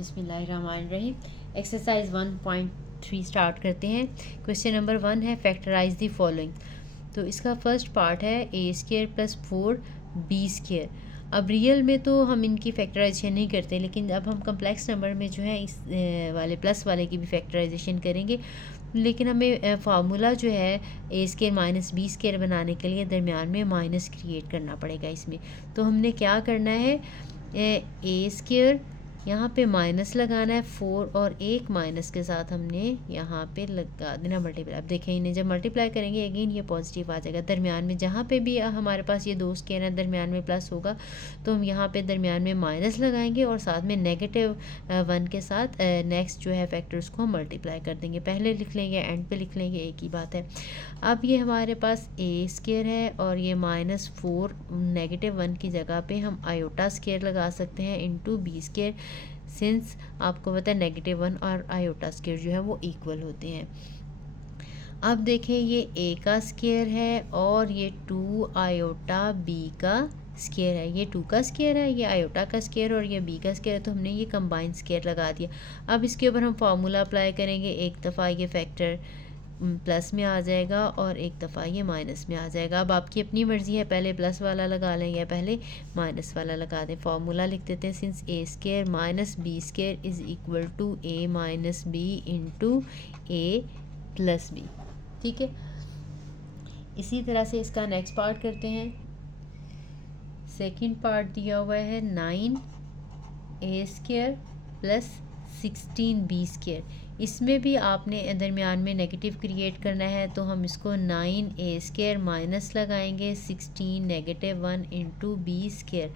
बिस्मिल्लाहिर्रहमानिर्रहीम। Exercise 1.3 start करते हैं। क्वेश्चन नंबर 1 है फैक्टराइज द फॉलोइंग। तो इसका फर्स्ट पार्ट है ए स्केयर प्लस 4b स्केयर। अब रियल में तो हम इनकी फैक्टराइजेशन नहीं करते, लेकिन अब हम कम्प्लेक्स नंबर में जो है इस वाले प्लस वाले की भी फैक्टराइजेशन करेंगे। लेकिन हमें फार्मूला जो है ए स्केयर माइनस बी स्केयर बनाने के लिए दरमियान में माइनस क्रिएट करना पड़ेगा इसमें। तो हमने क्या करना है, ए स्केयर यहाँ पे माइनस लगाना है 4 और एक माइनस के साथ हमने यहाँ पे लगा देना मल्टीप्लाई। अब देखें इन्हें जब मल्टीप्लाई करेंगे अगेन ये पॉजिटिव आ जाएगा। दरमियान में जहाँ पे भी हमारे पास ये दो स्केयर है दरमियान में प्लस होगा, तो हम यहाँ पे दरमियान में माइनस लगाएंगे और साथ में नेगेटिव 1 के साथ नेक्स्ट जो है फैक्टर्स को हम मल्टीप्लाई कर देंगे। पहले लिख लेंगे एंड पे लिख लेंगे, एक ही बात है। अब ये हमारे पास ए स्केयर है और ये -4 -1 की जगह पे हम आयोटा स्केयर लगा सकते हैं इंटू बी स्केयर, सिंस आपको पता है -1 और आयोटा स्केयर जो है वो इक्वल होते हैं। अब देखें ये ए का स्केयर है और ये 2 आयोटा बी का स्केयर है। ये 2 का स्केयर है, ये आयोटा का स्केयर और ये बी का स्केयर है, तो हमने ये कंबाइंड स्केयर लगा दिया। अब इसके ऊपर हम फार्मूला अप्लाई करेंगे। एक दफ़ा ये फैक्टर प्लस में आ जाएगा और एक दफ़ा ये माइनस में आ जाएगा। अब आपकी अपनी मर्ज़ी है, पहले प्लस वाला लगा लें या पहले माइनस वाला लगा दें। फार्मूला लिख देते हैं, since a square minus b square is equal to a minus b into a plus b. ठीक है, इसी तरह से इसका नेक्स्ट पार्ट करते हैं। सेकंड पार्ट दिया हुआ है 9 ए स्केयर प्लस 16 बी स्केयर। इसमें भी आपने दरमियान में नेगेटिव क्रिएट करना है, तो हम इसको 9 ए स्केयर माइनस लगाएंगे 16 -1 इंटू बी स्केयर।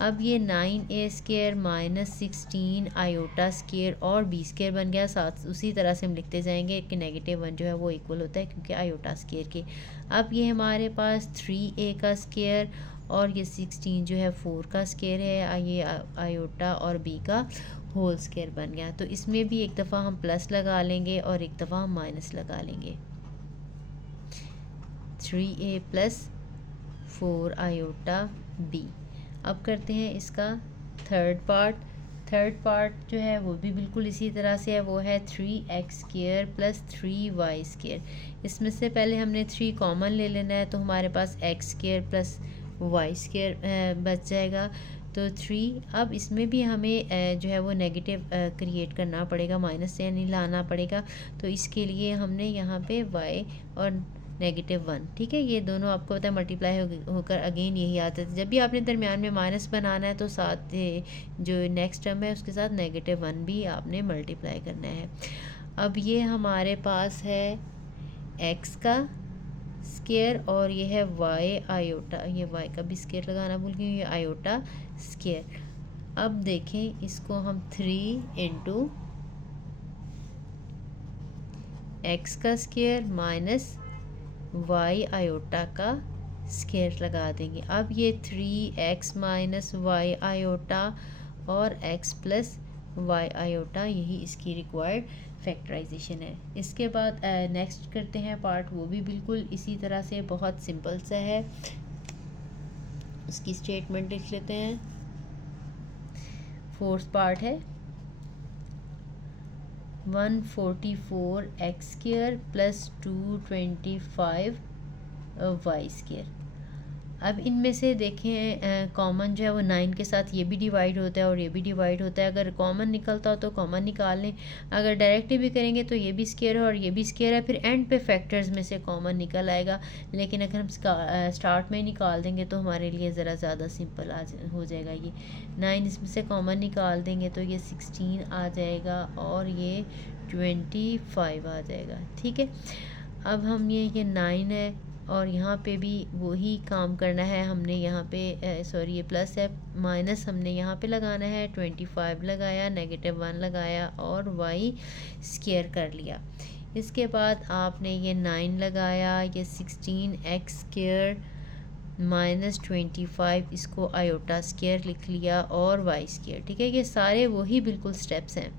अब ये 9 ए स्केयर माइनस 16 आयोटा स्केयर और बी स्केयर बन गया। साथ उसी तरह से हम लिखते जाएंगे कि -1 जो है वो इक्वल होता है क्योंकि आयोटा स्केयर के। अब ये हमारे पास 3a का स्केयर और ये 16 जो है 4 का स्केयर है, ये आयोटा और बी का होल स्केयर बन गया। तो इसमें भी एक दफ़ा हम प्लस लगा लेंगे और एक दफ़ा हम माइनस लगा लेंगे। 3a plus 4 iota B. अब करते हैं इसका थर्ड पार्ट। थर्ड पार्ट जो है वो भी बिल्कुल इसी तरह से है, वो है 3x square plus 3y square. इसमें से पहले हमने 3 कॉमन ले लेना है, तो हमारे पास x square plus y square बच जाएगा। तो 3, अब इसमें भी हमें जो है वो नेगेटिव क्रिएट करना पड़ेगा, माइनस से नहीं लाना पड़ेगा। तो इसके लिए हमने यहाँ पे y और -1, ठीक है, ये दोनों आपको पता है मल्टीप्लाई होकर अगेन यही आता है। जब भी आपने दरमियान में माइनस बनाना है तो साथ जो नेक्स्ट टर्म है उसके साथ -1 भी आपने मल्टीप्लाई करना है। अब ये हमारे पास है x का स्केयर और ये है y आयोटा, ये y का भी स्केयर लगाना भूल गई, ये आयोटा स्केयर। अब देखें इसको हम 3 इंटू x का स्केयर माइनस y आयोटा का स्केयर लगा देंगे। अब ये 3x माइनस y आयोटा और x प्लस y आयोटा, यही इसकी रिक्वायर्ड फैक्टराइजेशन है। इसके बाद नेक्स्ट करते हैं पार्ट, वो भी बिल्कुल इसी तरह से बहुत सिंपल सा है। उसकी स्टेटमेंट लिख लेते हैं। फोर्थ पार्ट है 144x square plus 225 y square. अब इनमें से देखें कॉमन जो है वो 9 के साथ ये भी डिवाइड होता है और ये भी डिवाइड होता है। अगर कॉमन निकलता हो तो कॉमन निकाल लें, अगर डायरेक्टली भी करेंगे तो ये भी स्केयर है और ये भी स्केयर है, फिर एंड पे फैक्टर्स में से कॉमन निकल आएगा। लेकिन अगर हम स्टार्ट में निकाल देंगे तो हमारे लिए ज़रा ज़्यादा सिंपल हो जाएगा। ये 9 इसमें से कॉमन निकाल देंगे तो ये 16 आ जाएगा और ये 25 आ जाएगा। ठीक है, अब हम ये 9 है और यहाँ पे भी वही काम करना है हमने। यहाँ पे सॉरी ये प्लस है, माइनस हमने यहाँ पे लगाना है। 25 लगाया, -1 लगाया और y स्केयर कर लिया। इसके बाद आपने ये 9 लगाया, ये 16x स्केयर माइनस 25, इसको आयोटा स्केयर लिख लिया और y स्केयर। ठीक है, ये सारे वही बिल्कुल स्टेप्स हैं।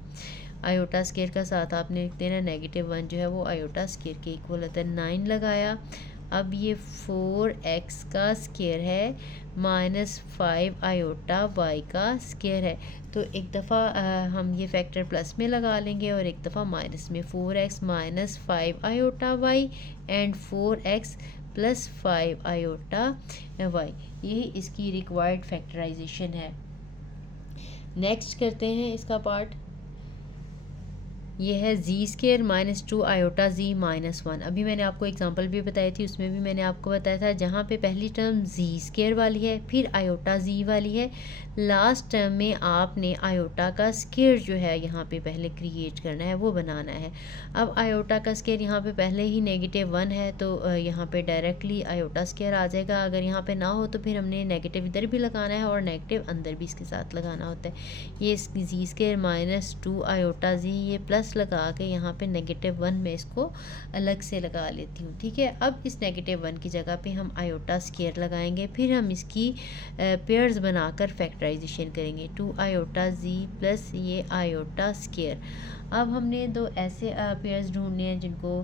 आयोटा स्केयर का साथ आपने लिख देना -1 जो है वो आयोटा स्केयर के इक्वल होता है। 9 लगाया अब ये 4x का स्क्वायर है माइनस 5 आयोटा y का स्क्वायर है। तो एक दफ़ा हम ये फैक्टर प्लस में लगा लेंगे और एक दफ़ा माइनस में। 4x minus 5 iota y and 4x plus 5 iota y, ये इसकी रिक्वायर्ड फैक्टराइजेशन है। नेक्स्ट करते हैं इसका पार्ट। ये है जी स्केयर माइनस 2 आयोटा जी माइनस 1। अभी मैंने आपको एग्जांपल भी बताई थी, उसमें भी मैंने आपको बताया था जहाँ पे पहली टर्म जी स्केयर वाली है, फिर आयोटा जी वाली है, लास्ट टर्म में आपने आयोटा का स्केयर जो है यहाँ पे पहले क्रिएट करना है, वो बनाना है। अब आयोटा का स्केयर यहाँ पे पहले ही -1 है, तो यहाँ पे डायरेक्टली आयोटा स्केयर आ जाएगा। अगर यहाँ पे ना हो तो फिर हमने नेगेटिव इधर भी लगाना है और नेगेटिव अंदर भी इसके साथ लगाना होता है। ये जी स्केयर माइनस 2 आयोटा जी, ये प्लस लगा के यहाँ पे -1 में इसको अलग से लगा लेती हूँ, ठीक है। अब इस -1 की जगह पे हम आयोटा स्केयर लगाएंगे, फिर हम इसकी पेयर्स बनाकर फैक्टराइजेशन करेंगे। 2 आयोटा जी प्लस ये आयोटा स्केयर। अब हमने दो ऐसे पेयर्स ढूंढने हैं जिनको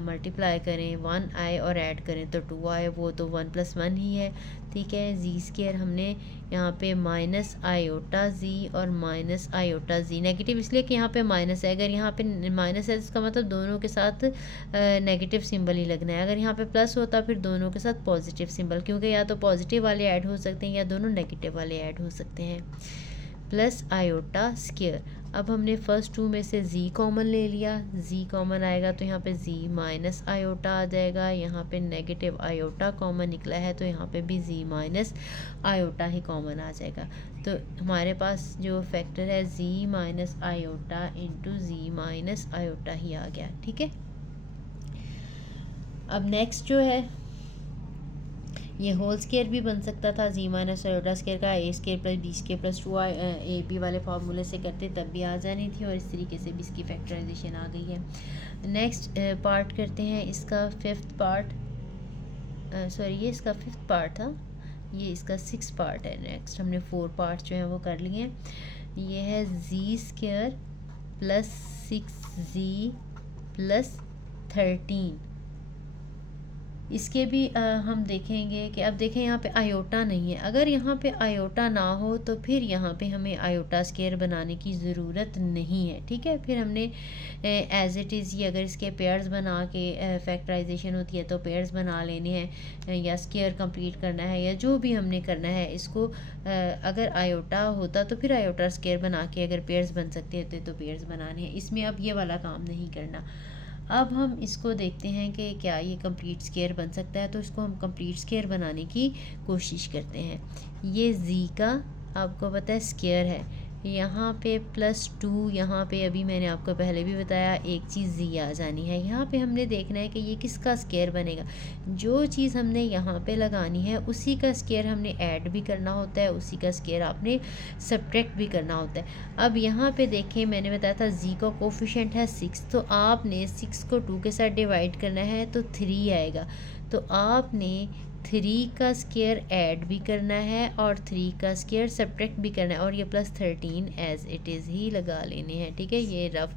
मल्टीप्लाई करें 1i और ऐड करें तो 2i, वो तो 1 + 1 ही है, ठीक है। जी स्केयर हमने यहाँ पे माइनस आयोटा जी और माइनस आयोटा जी, नेगेटिव इसलिए कि यहाँ पे माइनस है। अगर यहाँ पे माइनस है तो इसका मतलब दोनों के साथ नेगेटिव सिंबल ही लगना है। अगर यहाँ पे प्लस होता फिर दोनों के साथ पॉजिटिव सिंबल, क्योंकि या तो पॉजिटिव वाले ऐड हो सकते हैं या दोनों नेगेटिव वाले ऐड हो सकते हैं। Plus iota square. अब हमने फर्स्ट 2 में से z कॉमन ले लिया, z कॉमन आएगा तो यहाँ पे z माइनस आयोटा आ जाएगा। यहाँ पे नेगेटिव आयोटा कॉमन निकला है तो यहाँ पे भी z माइनस आयोटा ही कॉमन आ जाएगा। तो हमारे पास जो फैक्टर है z minus iota into z minus iota ही आ गया, ठीक है। अब नेक्स्ट जो है ये होल स्केयर भी बन सकता था, जी माइनस आयोटा स्केयर का A square plus B square plus 2 A B वाले फार्मूले से करते तब भी आ जानी थी, और इस तरीके से भी इसकी फैक्टराइजेशन आ गई है। नेक्स्ट पार्ट करते हैं इसका फिफ्थ पार्ट, सॉरी ये इसका फिफ्थ पार्ट था, ये इसका 6 पार्ट है। नेक्स्ट हमने 4 पार्ट जो हैं वो कर लिए हैं। ये है जी स्केयर प्लस 6z प्लस 13। इसके भी हम देखेंगे कि अब देखें यहाँ पे आयोटा नहीं है। अगर यहाँ पे आयोटा ना हो तो फिर यहाँ पे हमें आयोटा स्केयर बनाने की ज़रूरत नहीं है, ठीक है। फिर हमने एज इट इज़ ही अगर इसके पेयर्स बना के फैक्टराइजेशन होती है तो पेयर्स बना लेने हैं, या स्केयर कंप्लीट करना है, या जो भी हमने करना है इसको अगर आयोटा होता तो फिर आयोटा स्केयर बना के अगर पेयर्स बन सकते होते तो पेयर्स बनाने हैं। इसमें अब ये वाला काम नहीं करना। अब हम इसको देखते हैं कि क्या ये कंप्लीट स्केयर बन सकता है, तो इसको हम कंप्लीट स्केयर बनाने की कोशिश करते हैं। ये जी का आपको पता है स्केयर है, यहाँ पे +2, यहाँ पे अभी मैंने आपको पहले भी बताया एक चीज़ जी आ जानी है। यहाँ पे हमने देखना है कि ये किसका स्केयर बनेगा। जो चीज़ हमने यहाँ पे लगानी है उसी का स्केयर हमने ऐड भी करना होता है, उसी का स्केयर आपने सब्ट्रैक्ट भी करना होता है। अब यहाँ पे देखें मैंने बताया था जी का कोफिशिएंट है 6, तो आपने 6 को 2 के साथ डिवाइड करना है तो 3 आएगा। तो आपने 3 का स्केयर ऐड भी करना है और 3 का स्केयर सब्ट्रैक्ट भी करना है, और ये +13 एज इट इज़ ही लगा लेने हैं, ठीक है। ये रफ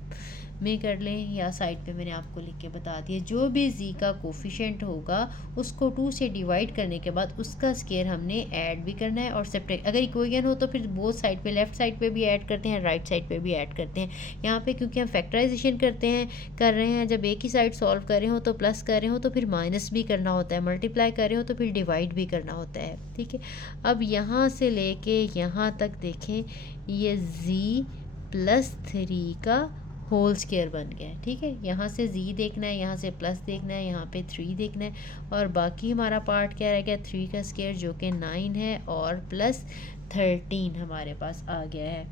में कर लें या साइड पे मैंने आपको लिख के बता दिया। जो भी जी का कोफिशिएंट होगा उसको 2 से डिवाइड करने के बाद उसका स्केयर हमने ऐड भी करना है और सब्ट्रैक्ट। अगर इक्वेशन हो तो फिर बोथ साइड पे, लेफ्ट साइड पे भी ऐड करते हैं, राइट साइड पे भी ऐड करते हैं। यहाँ पे क्योंकि हम फैक्टराइजेशन कर रहे हैं, जब एक ही साइड सॉल्व कर रहे हो तो प्लस कर रहे हो तो फिर माइनस भी करना होता है, मल्टीप्लाई कर रहे हो तो फिर डिवाइड भी करना होता है, ठीक है। अब यहाँ से लेके यहाँ तक देखें, ये जी +3 का होल स्केयर बन गया है, ठीक है। यहाँ से जी देखना है, यहाँ से प्लस देखना है, यहाँ पे 3 देखना है, और बाकी हमारा पार्ट क्या रह गया 3 का स्केयर जो कि 9 है और +13 हमारे पास आ गया है।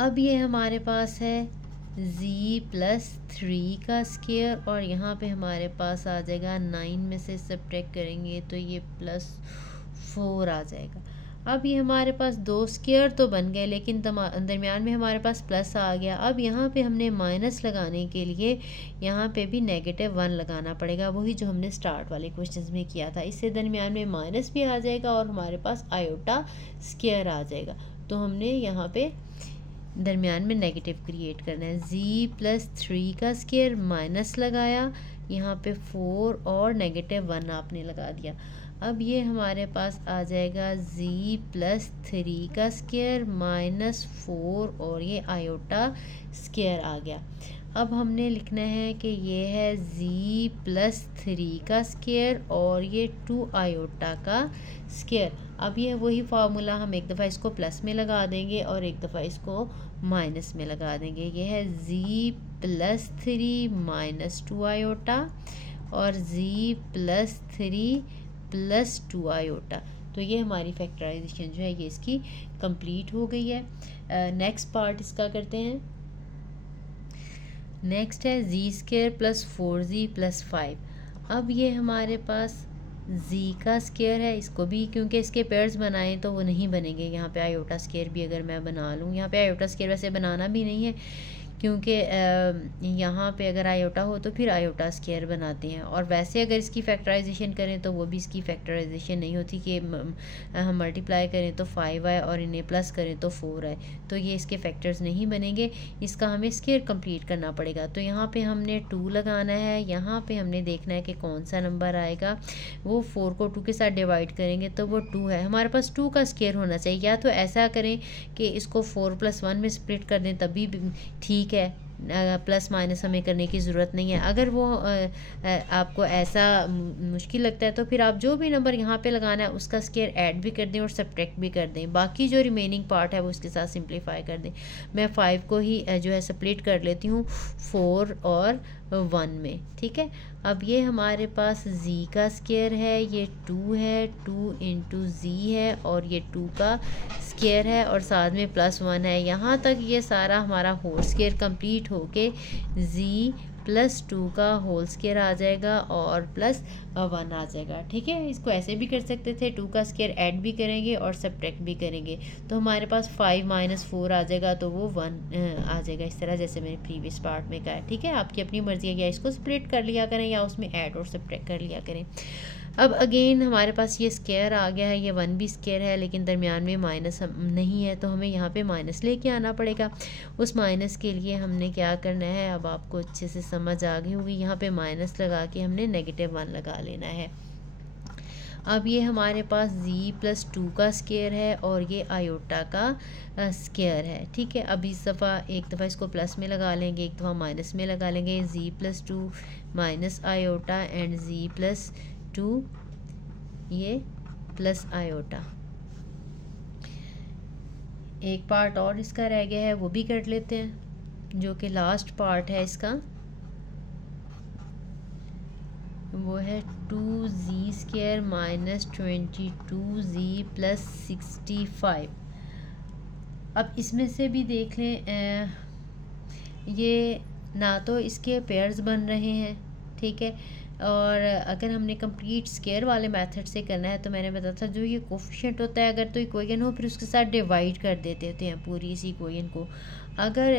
अब ये हमारे पास है z +3 का स्केयर, और यहाँ पे हमारे पास आ जाएगा 9 में से सब्ट्रैक्ट करेंगे तो ये +4 आ जाएगा। अब ये हमारे पास 2 स्केयर तो बन गए, लेकिन दरमियान में हमारे पास प्लस आ गया। अब यहाँ पे हमने माइनस लगाने के लिए यहाँ पे भी -1 लगाना पड़ेगा, वही जो हमने स्टार्ट वाले क्वेश्चंस में किया था। इससे दरमियान में माइनस भी आ जाएगा और हमारे पास आयोटा स्केयर आ जाएगा। तो हमने यहाँ पे दरमियान में नेगेटिव क्रिएट करना है। z +3 का स्केयर माइनस लगाया, यहाँ पे 4 और -1 आपने लगा दिया। अब ये हमारे पास आ जाएगा z प्लस 3 का स्क्वायर माइनस 4 और ये आयोटा स्क्वायर आ गया। अब हमने लिखना है कि ये है z प्लस 3 का स्क्वायर और ये 2 आयोटा का स्क्वायर। अब ये वही फार्मूला, हम एक दफ़ा इसको प्लस में लगा देंगे और एक दफ़ा इसको माइनस में लगा देंगे। ये है z प्लस 3 माइनस 2 आयोटा और z प्लस 3 प्लस 2 आयोटा। तो ये हमारी फैक्टराइजेशन जो है ये इसकी कंप्लीट हो गई है। नेक्स्ट पार्ट इसका करते हैं। नेक्स्ट है z square plus 4z plus 5। अब ये हमारे पास z का स्क्वायर है, इसको भी क्योंकि इसके पेयर्स बनाएं तो वो नहीं बनेंगे। यहाँ पे आयोटा स्क्वायर भी अगर मैं बना लूँ, यहाँ पे आयोटा स्क्वायर वैसे बनाना भी नहीं है क्योंकि यहाँ पे अगर आयोटा हो तो फिर आयोटा स्क्वायर बनाते हैं, और वैसे अगर इसकी फैक्टराइजेशन करें तो वो भी इसकी फैक्टराइजेशन नहीं होती कि हम मल्टीप्लाई करें तो 5 आए और इन्हें प्लस करें तो 4 आए, तो ये इसके फैक्टर्स नहीं बनेंगे। इसका हमें स्क्वायर कंप्लीट करना पड़ेगा। तो यहाँ पे हमने 2 लगाना है, यहाँ पे हमने देखना है कि कौन सा नंबर आएगा। वो 4 को 2 के साथ डिवाइड करेंगे तो वो 2 है। हमारे पास 2 का स्क्वायर होना चाहिए, या तो ऐसा करें कि इसको 4 + 1 में स्प्लिट कर दें तभी ठीक है, प्लस माइनस हमें करने की ज़रूरत नहीं है। अगर वो आपको ऐसा मुश्किल लगता है तो फिर आप जो भी नंबर यहाँ पे लगाना है उसका स्क्वायर ऐड भी कर दें और सब्ट्रैक्ट भी कर दें, बाकी जो रिमेनिंग पार्ट है वो उसके साथ सिंप्लीफाई कर दें। मैं 5 को ही जो है स्प्लिट कर लेती हूँ 4 और 1 में, ठीक है। अब ये हमारे पास z का स्क्वायर है, ये 2 है, 2 × z है और ये 2 का स्क्वायर है और साथ में +1 है। यहाँ तक ये सारा हमारा होल स्क्वायर कंप्लीट होके z प्लस 2 का होल स्क्वायर आ जाएगा और +1 आ जाएगा, ठीक है। इसको ऐसे भी कर सकते थे, 2 का स्क्वायर ऐड भी करेंगे और सब्ट्रैक्ट भी करेंगे तो हमारे पास 5 - 4 आ जाएगा, तो वो 1 आ जाएगा, इस तरह जैसे मैंने प्रीवियस पार्ट में कहा, ठीक है। आपकी अपनी मर्ज़ी है, या इसको स्प्लिट कर लिया करें या उसमें ऐड और सब्ट्रैक्ट कर लिया करें। अब अगेन हमारे पास ये स्क्वायर आ गया है, ये 1 भी स्क्वायर है लेकिन दरमियान में माइनस नहीं है, तो हमें यहाँ पे माइनस लेके आना पड़ेगा। उस माइनस के लिए हमने क्या करना है, अब आपको अच्छे से समझ आ गई होगी, यहाँ पे माइनस लगा के हमने -1 लगा लेना है। अब ये हमारे पास z प्लस 2 का स्क्वायर है और ये आयोटा का स्क्वायर है, ठीक है। अब इस दफ़ा एक दफ़ा इसको प्लस में लगा लेंगे, एक दफ़ा माइनस में लगा लेंगे। z plus 2 minus iota and z plus 2 ये प्लस आयोटा। एक पार्ट और इसका रह गया है, वो भी कर लेते हैं, जो कि लास्ट पार्ट है इसका, वो है 2z square minus 22z plus 65। अब इसमें से भी देख लें, ये ना तो इसके पेयर्स बन रहे हैं, ठीक है, और अगर हमने कंप्लीट स्क्वायर वाले मेथड से करना है तो मैंने बताया था जो ये कोफिशिएंट होता है, अगर तो इक्वेशन हो फिर उसके साथ डिवाइड कर देते हैं पूरी इस इक्वेशन को। अगर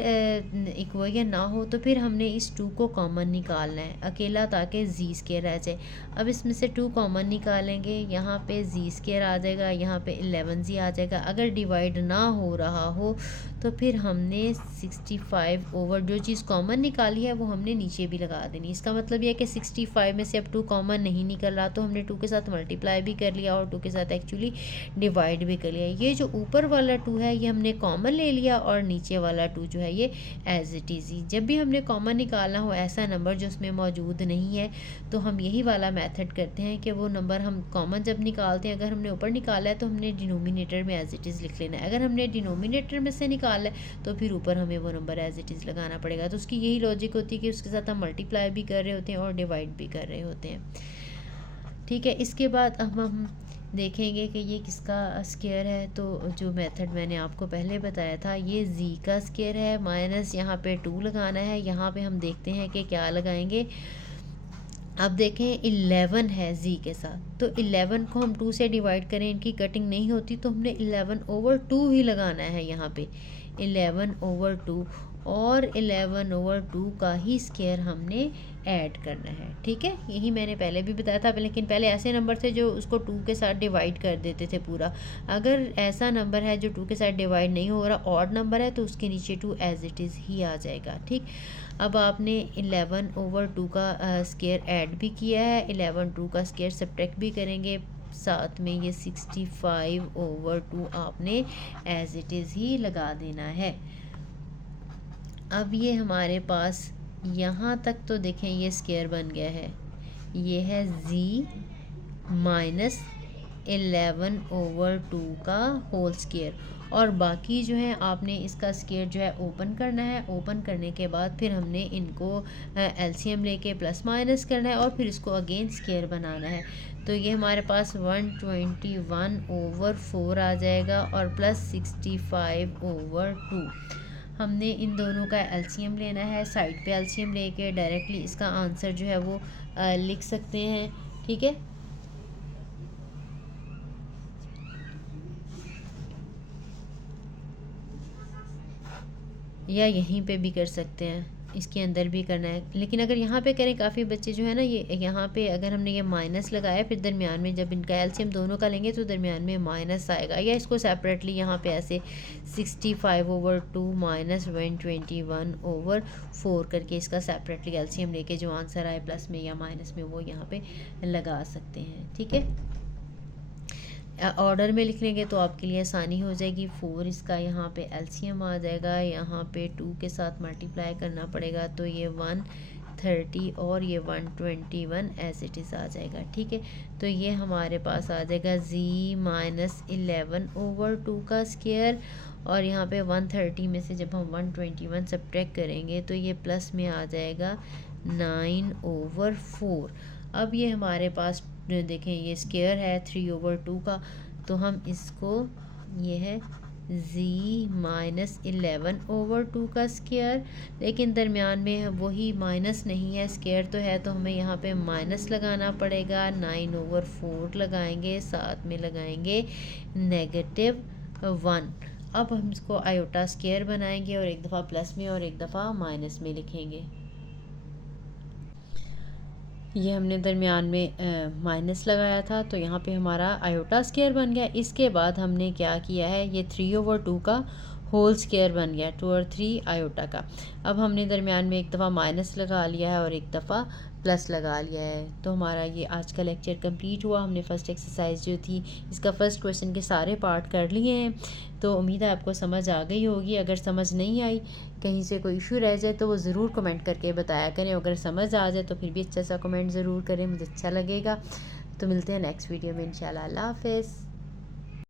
इक्वेशन ना हो तो फिर हमने इस 2 को कॉमन निकालना है अकेला, ताकि z स्क्वायर रह जाए। अब इसमें से 2 कॉमन निकालेंगे, यहाँ पे z स्क्वायर आ जाएगा, यहाँ पे 11z आ जाएगा। अगर डिवाइड ना हो रहा हो तो फिर हमने 65 ओवर जो चीज़ कॉमन निकाली है वो हमने नीचे भी लगा देनी। इसका मतलब यह है कि 65 में से अब 2 कॉमन नहीं निकल रहा तो हमने 2 के साथ मल्टीप्लाई भी कर लिया और 2 के साथ एक्चुअली डिवाइड भी कर लिया। ये जो ऊपर वाला 2 है ये हमने कॉमन ले लिया और नीचे वाला 2 जो है ये एज इट इज़। जब भी हमने कॉमन निकालना हो ऐसा नंबर जो उसमें मौजूद नहीं है तो हम यही वाला मेथड करते हैं कि वो नंबर हम कॉमन जब निकालते हैं, अगर हमने ऊपर निकाला है तो हमने डिनोमिनेटर में एज इट इज़ लिख लेना है। अगर हमने डिनोमिनेटर में से निकाला है तो फिर ऊपर हमें वो नंबर एज इट इज़ लगाना पड़ेगा। तो उसकी यही लॉजिक होती है कि उसके साथ हम मल्टीप्लाई भी कर रहे होते हैं और डिवाइड भी कर रहे होते हैं, ठीक है। इसके बाद अब हम देखेंगे कि ये किसका स्क्वायर है। तो जो मेथड मैंने आपको पहले बताया था ये z का स्क्वायर है, माइनस यहाँ पे 2 लगाना है। यहाँ पे हम देखते हैं कि क्या लगाएंगे। अब देखें 11 है z के साथ, तो 11 को हम 2 से डिवाइड करें, इनकी कटिंग नहीं होती तो हमने 11/2 ही लगाना है यहाँ पे। 11/2 और 11/2 का ही स्क्वायर हमने ऐड करना है। ठीक है, यही मैंने पहले भी बताया था, लेकिन पहले ऐसे नंबर थे जो उसको 2 के साथ डिवाइड कर देते थे पूरा। अगर ऐसा नंबर है जो 2 के साथ डिवाइड नहीं हो रहा, ऑड नंबर है, तो उसके नीचे 2 एज इट इज़ ही आ जाएगा। ठीक, अब आपने 11/2 का स्क्वायर ऐड भी किया है, 11/2 का स्क्वायर सब्ट्रैक्ट भी करेंगे, साथ में ये 65/2 आपने एज इट इज़ ही लगा देना है। अब ये हमारे पास यहाँ तक तो देखें ये स्क्वायर बन गया है, ये है z माइनस 11/2 का होल स्क्वायर, और बाकी जो है आपने इसका स्क्वायर जो है ओपन करना है। ओपन करने के बाद फिर हमने इनको एलसीएम लेके प्लस माइनस करना है और फिर इसको अगेन स्क्वायर बनाना है। तो ये हमारे पास 121/4 आ जाएगा और प्लस 65/2। हमने इन दोनों का एलसीएम लेना है, साइड पे एलसीएम लेके डायरेक्टली इसका आंसर जो है वो लिख सकते हैं। ठीक है, या यहीं पे भी कर सकते हैं, इसके अंदर भी करना है, लेकिन अगर यहाँ पे करें, काफ़ी बच्चे जो है ना, ये यहाँ पे अगर हमने ये माइनस लगाया, फिर दरमियान में जब इनका एलसीएम दोनों का लेंगे तो दरमियान में माइनस आएगा, या इसको सेपरेटली यहाँ पे ऐसे 65/2 माइनस 121/4 करके इसका सेपरेटली एलसीएम लेके जो आंसर आए प्लस में या माइनस में वो यहाँ पे लगा सकते हैं। ठीक है, ऑर्डर में लिख लेंगे तो आपके लिए आसानी हो जाएगी। 4 इसका यहाँ पे एलसीएम आ जाएगा, यहाँ पे 2 के साथ मल्टीप्लाई करना पड़ेगा, तो ये 130 और ये 121 एज इट इज़ आ जाएगा। ठीक है, तो ये हमारे पास आ जाएगा z माइनस 11/2 का स्क्वायर, और यहाँ पे 130 में से जब हम 121 सब्ट्रैक्ट करेंगे तो ये प्लस में आ जाएगा 9/4। अब ये हमारे पास देखें ये स्क्वायर है 3/2 का, तो हम इसको, ये है z माइनस 11/2 का स्क्वायर, लेकिन दरमियान में वही माइनस नहीं है, स्क्वायर तो है, तो हमें यहाँ पे माइनस लगाना पड़ेगा, 9/4 लगाएंगे, साथ में लगाएंगे -1। अब हम इसको आयोटा स्क्वायर बनाएंगे और एक दफ़ा प्लस में और एक दफ़ा माइनस में लिखेंगे। ये हमने दरमियान में माइनस लगाया था, तो यहाँ पे हमारा आयोटा स्क्वायर बन गया। इसके बाद हमने क्या किया है, ये 3/2 का होल स्क्वायर बन गया, 2 और 3 आयोटा का। अब हमने दरमियान में एक दफ़ा माइनस लगा लिया है और एक दफ़ा प्लस लगा लिया है। तो हमारा ये आज का लेक्चर कंप्लीट हुआ। हमने फ़र्स्ट एक्सरसाइज जो थी इसका फ़र्स्ट क्वेश्चन के सारे पार्ट कर लिए हैं, तो उम्मीद है आपको समझ आ गई होगी। अगर समझ नहीं आई, कहीं से कोई इशू रह जाए, तो वो ज़रूर कमेंट करके बताया करें। अगर समझ आ जाए तो फिर भी अच्छा सा कमेंट ज़रूर करें, मुझे अच्छा लगेगा। तो मिलते हैं नेक्स्ट वीडियो में इंशाल्लाह। अल्लाह हाफ़िज़।